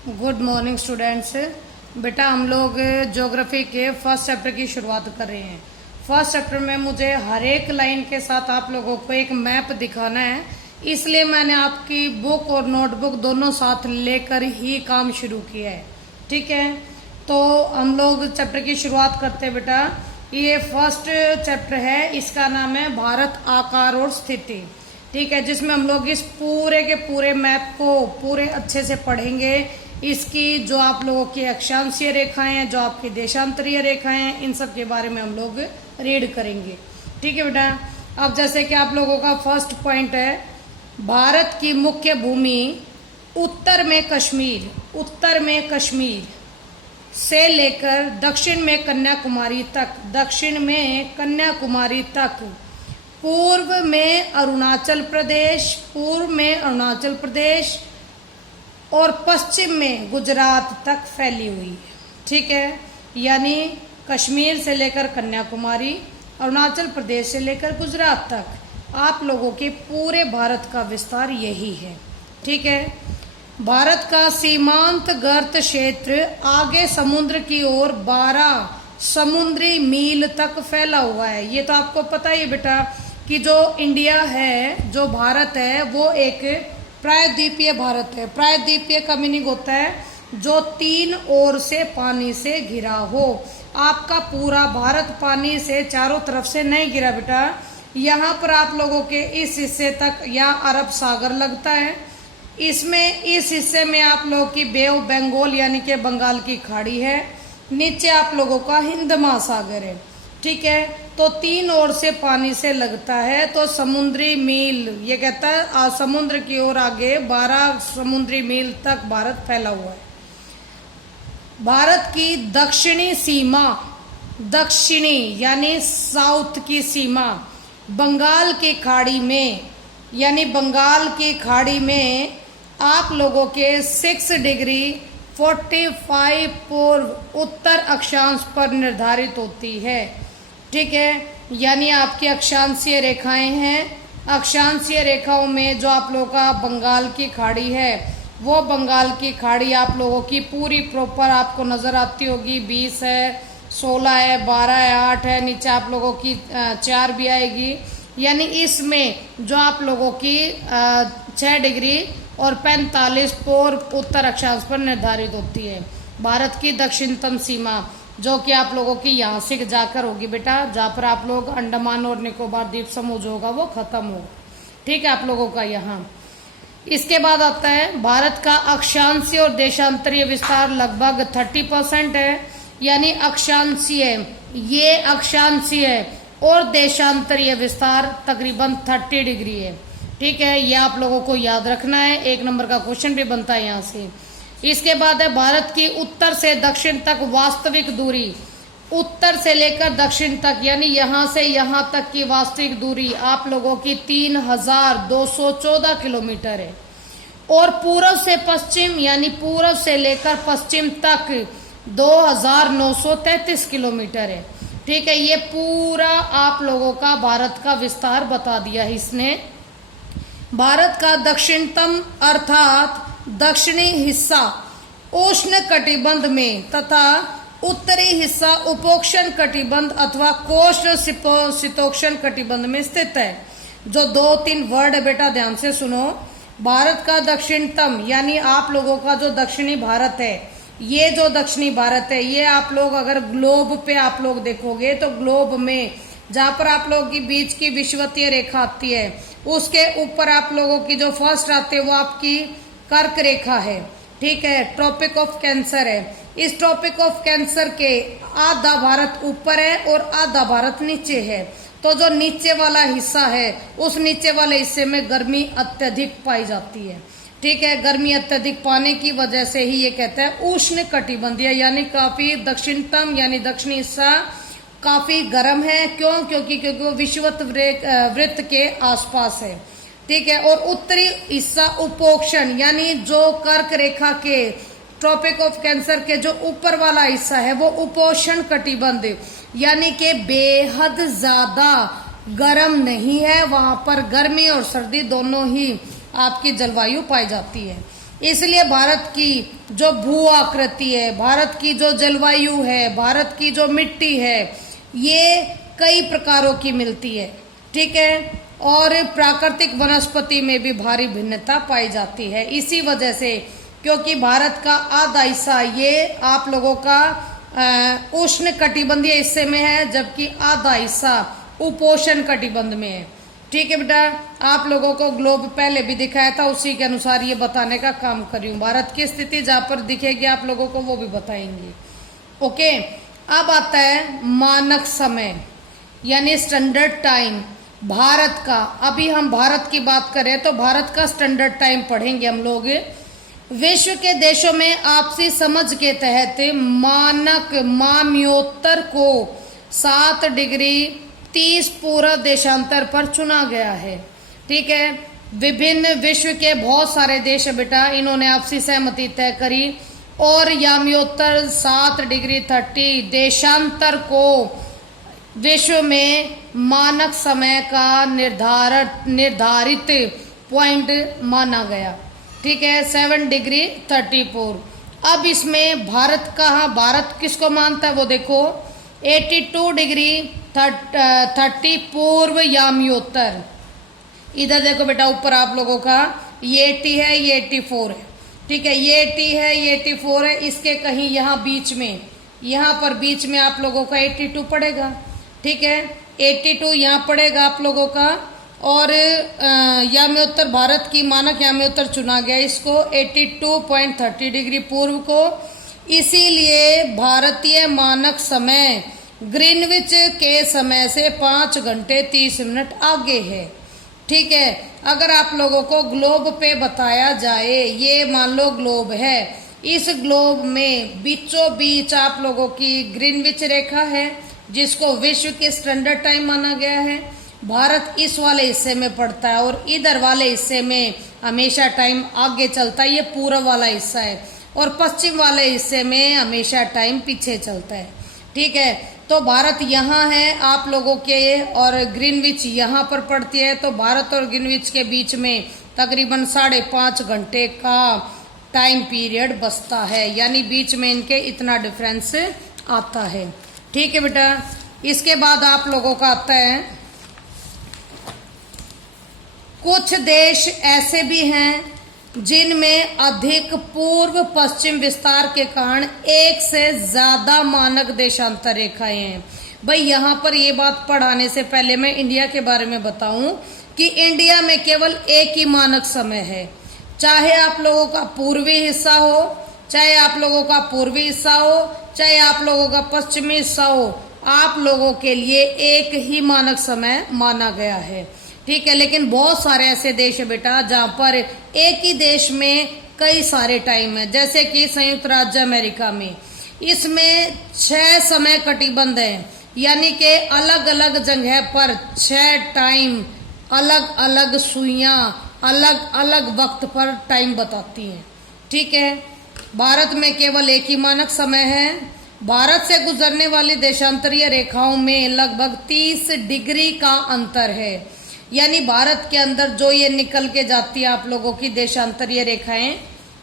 Good morning students. बेटा हम लोग ज्योग्राफी के फर्स्ट चैप्टर की शुरुआत कर रहे हैं। फर्स्ट चैप्टर में मुझे हर एक लाइन के साथ आप लोगों को एक मैप दिखाना है, इसलिए मैंने आपकी बुक और नोटबुक दोनों साथ लेकर ही काम शुरू किया है। ठीक है, तो हम लोग चैप्टर की शुरुआत करते हैं। बेटा ये फर्स्ट चैप्टर है, इसका नाम है भारत आकार और स्थिति। ठीक है, जिसमें हम लोग इस पूरे के पूरे मैप को पूरे अच्छे से पढ़ेंगे। इसकी जो आप लोगों की अक्षांशीय रेखाएं हैं, जो आपकी देशांतरीय रेखाएं हैं, इन सब के बारे में हम लोग रीड करेंगे। ठीक है बेटा, अब जैसे कि आप लोगों का फर्स्ट पॉइंट है, भारत की मुख्य भूमि उत्तर में कश्मीर से लेकर दक्षिण में कन्याकुमारी तक, पूर्व में अरुणाचल प्रदेश और पश्चिम में गुजरात तक फैली हुई है। ठीक है, यानी कश्मीर से लेकर कन्याकुमारी, अरुणाचल प्रदेश से लेकर गुजरात तक आप लोगों के पूरे भारत का विस्तार यही है। ठीक है, भारत का सीमांत गर्त क्षेत्र आगे समुद्र की ओर 12 समुद्री मील तक फैला हुआ है। ये तो आपको पता ही बेटा कि जो इंडिया है, जो भारत है, वो एक प्रायद्वीपीय भारत है। प्रायद्वीपीय का मीनिंग होता है जो 3 ओर से पानी से घिरा हो। आपका पूरा भारत पानी से चारों तरफ से नहीं घिरा बेटा। यहाँ पर आप लोगों के इस हिस्से तक या अरब सागर लगता है, इसमें इस हिस्से में आप लोगों की बे ऑफ बंगाल यानी कि बंगाल की खाड़ी है, नीचे आप लोगों का हिंद महासागर है। ठीक है, तो 3 ओर से पानी से लगता है, तो समुद्री मील ये कहता है समुद्र की ओर आगे 12 समुद्री मील तक भारत फैला हुआ है। भारत की दक्षिणी यानी साउथ की सीमा बंगाल की खाड़ी में, यानी बंगाल की खाड़ी में आप लोगों के 6 डिग्री 45 पूर्व उत्तर अक्षांश पर निर्धारित होती है। ठीक है, यानी आपकी अक्षांशीय रेखाएं हैं। अक्षांशीय रेखाओं में जो आप लोगों का बंगाल की खाड़ी है, वो बंगाल की खाड़ी आप लोगों की पूरी प्रॉपर आपको नजर आती होगी। 20 है, 16 है, 12 है, 8 है, नीचे आप लोगों की 4 भी आएगी। यानी इसमें जो आप लोगों की 6 डिग्री और 45 पूर्व उत्तर अक्षांश पर निर्धारित होती है। भारत की दक्षिणतम सीमा जो कि आप लोगों की यहाँ से जाकर होगी बेटा, जहाँ पर आप लोग अंडमान और निकोबार द्वीप समूह जो होगा वो खत्म होगा। ठीक है, आप लोगों का यहाँ। इसके बाद आता है भारत का अक्षांशीय और देशांतरीय विस्तार लगभग 30% है, यानी अक्षांशीय और देशांतरीय विस्तार तकरीबन 30 डिग्री है। ठीक है, ये आप लोगों को याद रखना है, 1 नंबर का क्वेश्चन भी बनता है यहाँ से। इसके बाद है भारत की उत्तर से दक्षिण तक वास्तविक दूरी, उत्तर से लेकर दक्षिण तक यानी यहाँ से यहाँ तक की वास्तविक दूरी आप लोगों की 3214 किलोमीटर है। और पूर्व से पश्चिम यानी पूर्व से लेकर पश्चिम तक 2933 किलोमीटर है। ठीक है, ये पूरा आप लोगों का भारत का विस्तार बता दिया है इसने। भारत का दक्षिणतम अर्थात दक्षिणी हिस्सा उष्ण कटिबंध में तथा उत्तरी हिस्सा उपोष्ण कटिबंध अथवा कोष्ण शीतोष्ण कटिबंध में स्थित है। जो 2-3 वर्ड है बेटा ध्यान से सुनो। भारत का दक्षिणतम यानी आप लोगों का जो दक्षिणी भारत है, ये जो दक्षिणी भारत है, ये आप लोग अगर ग्लोब पे आप लोग देखोगे तो ग्लोब में जहाँ पर आप लोगों की बीच की विषुवतीय रेखा आती है, उसके ऊपर आप लोगों की जो फर्स्ट आती है वो आपकी कर्क रेखा है। ठीक है, ट्रॉपिक ऑफ कैंसर है। इस ट्रॉपिक ऑफ कैंसर के आधा भारत ऊपर है और आधा भारत नीचे है। तो जो नीचे वाला हिस्सा है, उस नीचे वाले हिस्से में गर्मी अत्यधिक पाई जाती है। ठीक है, गर्मी अत्यधिक पाने की वजह से ही ये कहता है उष्ण कटिबंधीय, यानी काफी दक्षिणतम यानी दक्षिणी हिस्सा काफी गर्म है। क्योंकि वो विषुवत वृत्त के आसपास है। ठीक है, और उत्तरी हिस्सा उपोष्ण यानी जो कर्क रेखा के ट्रॉपिक ऑफ कैंसर के जो ऊपर वाला हिस्सा है वो उपोष्ण कटिबंध यानी कि बेहद ज्यादा गर्म नहीं है। वहां पर गर्मी और सर्दी दोनों ही आपकी जलवायु पाई जाती है। इसलिए भारत की जो भू आकृति है, भारत की जो जलवायु है, भारत की जो मिट्टी है, ये कई प्रकारों की मिलती है, ठीक है। और प्राकृतिक वनस्पति में भी भारी भिन्नता पाई जाती है। इसी वजह से, क्योंकि भारत का आधा हिस्सा ये आप लोगों का उष्ण कटिबंधीय हिस्से में है, जबकि आधा हिस्सा उपोष्ण कटिबंध में है, ठीक है बेटा। आप लोगों को ग्लोब पहले भी दिखाया था, उसी के अनुसार ये बताने का काम कर रही हूँ। भारत की स्थिति जहाँ पर दिखेगी आप लोगों को वो भी बताएंगे, ओके। अब आता है मानक समय यानी स्टैंडर्ड टाइम भारत का। अभी हम भारत की बात करें तो भारत का स्टैंडर्ड टाइम पढ़ेंगे हम लोग। विश्व के देशों में आपसी समझ के तहत मानक मामयोत्तर को 7 डिग्री 30 पूर्व देशांतर पर चुना गया है, ठीक है। विभिन्न विश्व के बहुत सारे देश बेटा इन्होंने आपसी सहमति तय करी और यामयोत्तर 7 डिग्री 30 देशांतर को विश्व में मानक समय का निर्धारित पॉइंट माना गया, ठीक है। 7 डिग्री 34। अब इसमें भारत भारत किसको मानता है वो देखो, 82 डिग्री 30 पूर्व यामयोत्तर। इधर देखो बेटा ऊपर आप लोगों का ये 80 है, ये 84 है, ठीक है। ये 80 है, ये 84 है। इसके कहीं यहाँ बीच में, यहाँ पर बीच में आप लोगों का 82 पड़ेगा, ठीक है। 82 यहाँ पड़ेगा आप लोगों का। और यामयोत्तर भारत की मानक यामयोत्तर चुना गया इसको 82.30 डिग्री पूर्व को। इसीलिए भारतीय मानक समय ग्रीनविच के समय से 5 घंटे 30 मिनट आगे है, ठीक है। अगर आप लोगों को ग्लोब पे बताया जाए, ये मान लो ग्लोब है, इस ग्लोब में बीचों बीच आप लोगों की ग्रीनविच रेखा है जिसको विश्व के स्टैंडर्ड टाइम माना गया है। भारत इस वाले हिस्से में पड़ता है और इधर वाले हिस्से में हमेशा टाइम आगे चलता है, ये पूर्व वाला हिस्सा है। और पश्चिम वाले हिस्से में हमेशा टाइम पीछे चलता है, ठीक है। तो भारत यहाँ है आप लोगों के और ग्रीनविच यहाँ पर पड़ती है, तो भारत और ग्रीनविच के बीच में तकरीबन 5.5 घंटे का टाइम पीरियड बचता है, यानी बीच में इनके इतना डिफरेंस आता है, ठीक है बेटा। इसके बाद आप लोगों का आता है कुछ देश ऐसे भी हैं जिनमें अधिक पूर्व पश्चिम विस्तार के कारण एक से ज्यादा मानक देशांतर रेखाएं हैं। भाई यहाँ पर ये बात पढ़ाने से पहले मैं इंडिया के बारे में बताऊं कि इंडिया में केवल एक ही मानक समय है, चाहे आप लोगों का पूर्वी हिस्सा हो, चाहे आप लोगों का पूर्वी हिस्सा हो, चाहे आप लोगों का पश्चिमी हिस्सा हो, आप लोगों के लिए एक ही मानक समय माना गया है, ठीक है। लेकिन बहुत सारे ऐसे देश है बेटा जहाँ पर एक ही देश में कई सारे टाइम है, जैसे कि संयुक्त राज्य अमेरिका में इसमें 6 समय कटिबंध है, यानी कि अलग अलग जगह पर 6 टाइम, अलग अलग सुइयां अलग अलग वक्त पर टाइम बताती हैं, ठीक है। भारत में केवल एक ही मानक समय है। भारत से गुजरने वाली देशांतरीय रेखाओं में लगभग 30 डिग्री का अंतर है, यानी भारत के अंदर जो ये निकल के जाती है आप लोगों की देशांतरीय रेखाएं,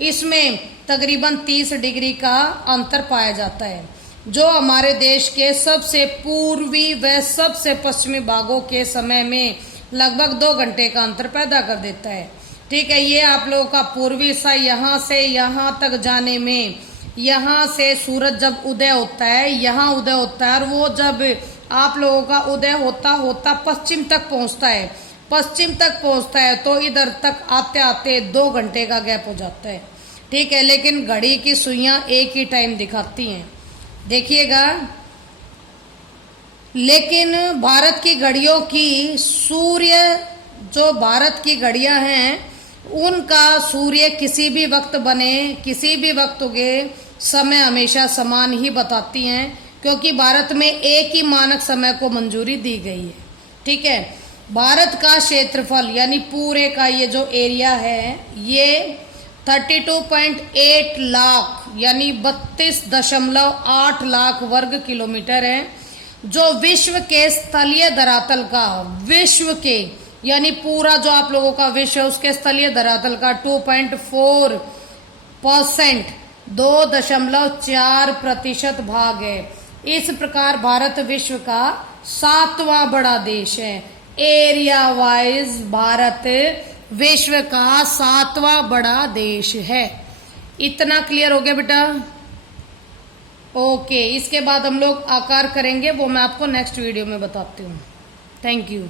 इसमें तकरीबन 30 डिग्री का अंतर पाया जाता है, जो हमारे देश के सबसे पूर्वी व सबसे पश्चिमी भागों के समय में लगभग 2 घंटे का अंतर पैदा कर देता है, ठीक है। ये आप लोगों का पूर्वी हिस्सा यहाँ से यहाँ तक जाने में, यहाँ से सूरज जब उदय होता है, यहाँ उदय होता है और वो जब आप लोगों का उदय होता होता पश्चिम तक पहुँचता है, पश्चिम तक पहुँचता है तो इधर तक आते आते 2 घंटे का गैप हो जाता है, ठीक है। लेकिन घड़ी की सुइयां एक ही टाइम दिखाती हैं, देखिएगा। लेकिन भारत की घड़ियों की सूर्य, जो भारत की घड़ियां हैं उनका सूर्य किसी भी वक्त बने, किसी भी वक्त उगे, समय हमेशा समान ही बताती हैं, क्योंकि भारत में एक ही मानक समय को मंजूरी दी गई है, ठीक है। भारत का क्षेत्रफल यानी पूरे का ये जो एरिया है ये 32.8 लाख यानी 32.8 लाख वर्ग किलोमीटर है, जो विश्व के स्थलीय धरातल का, विश्व के यानी पूरा जो आप लोगों का विश्व है उसके स्थलीय धरातल का 2.4 परसेंट 2.4% भाग है। इस प्रकार भारत विश्व का 7वां बड़ा देश है। एरिया वाइज भारत विश्व का 7वां बड़ा देश है। इतना क्लियर हो गया बेटा? ओके, इसके बाद हम लोग आकार करेंगे, वो मैं आपको नेक्स्ट वीडियो में बताती हूँ। Thank you.